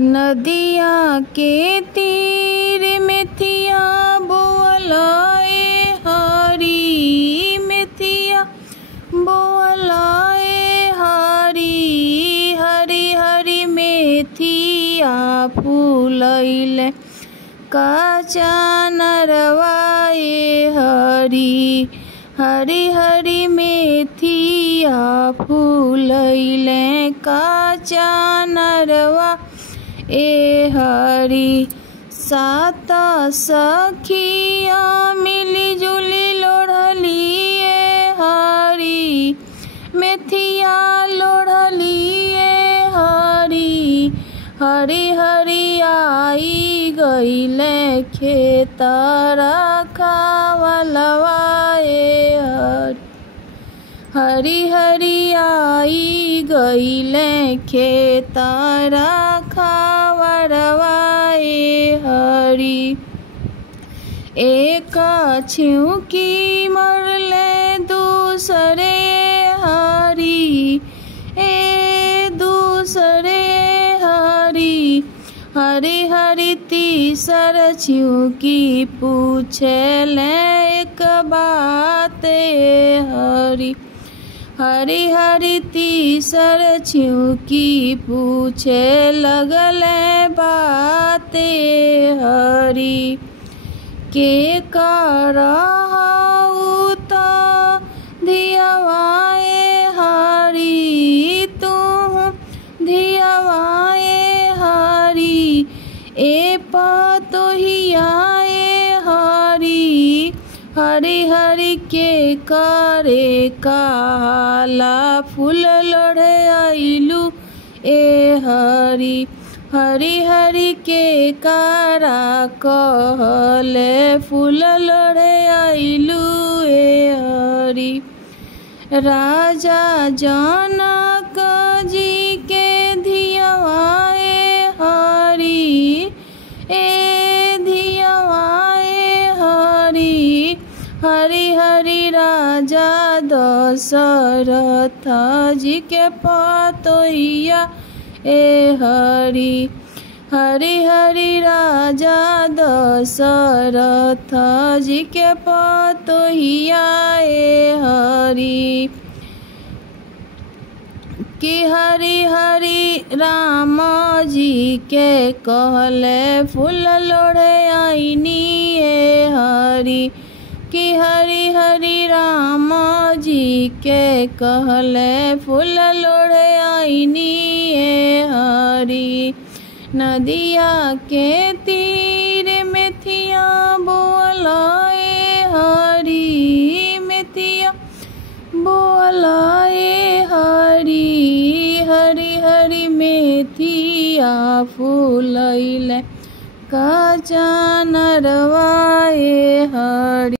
नदिया के तीर मेथिया बोअलाए हरी, मेथिया बोअलाए हरी। हरी हरी मेथिया फूलैले काचा नरवाए हरी। हरी हरी मेथिया फूलैले काचा नरवा ए हरी। सात सखिया मिली जुली लोढ़ली ए हरी, मेथिया लोढ़ली ए हरी। हरी हरी आई गईले खेतरा खावलवा ए हरी। हरी हरी आई गईले खेतरा खावरवा ए हरी। एक छिउकी मरले दूसरे हरी, ए दूसरे हरी। हरी हरी तीसर छिउकी पूछले एक बात ए हरी। हरी हरी तीसर छिउकी पूछे लगले बात ए हरी। के करहु त धियवा ए हरी, तू धियवा ए हरी। ए पतोहिया ए हरी। हरी हरी के करे काला फूल लोढ़े आइलू ए हरी। हरी हरी के कारा कहले फूल लोढ़े आइलू ए हरी। राजा जनक जी के धियवा ए हरी, ए धियवा ए हरी। हरी हरी राजा दशरथ जी के पतोहिया ए हरी। हरी हरी राजा दशरथ जी के पतोहिया ए हरी। कि हरी हरी राम जी के कहले फूल लोढ़े आईनी ए हरी। कि हरी हरी राम जी के कहले फूल लोढ़े आईनी ए हरी। नदिया के तीर मेथिया बोअलाए हरी, मेथिया बोअलाए हरी। हरी हरी मेथिया फूलैले काचा नरवा ए हरी।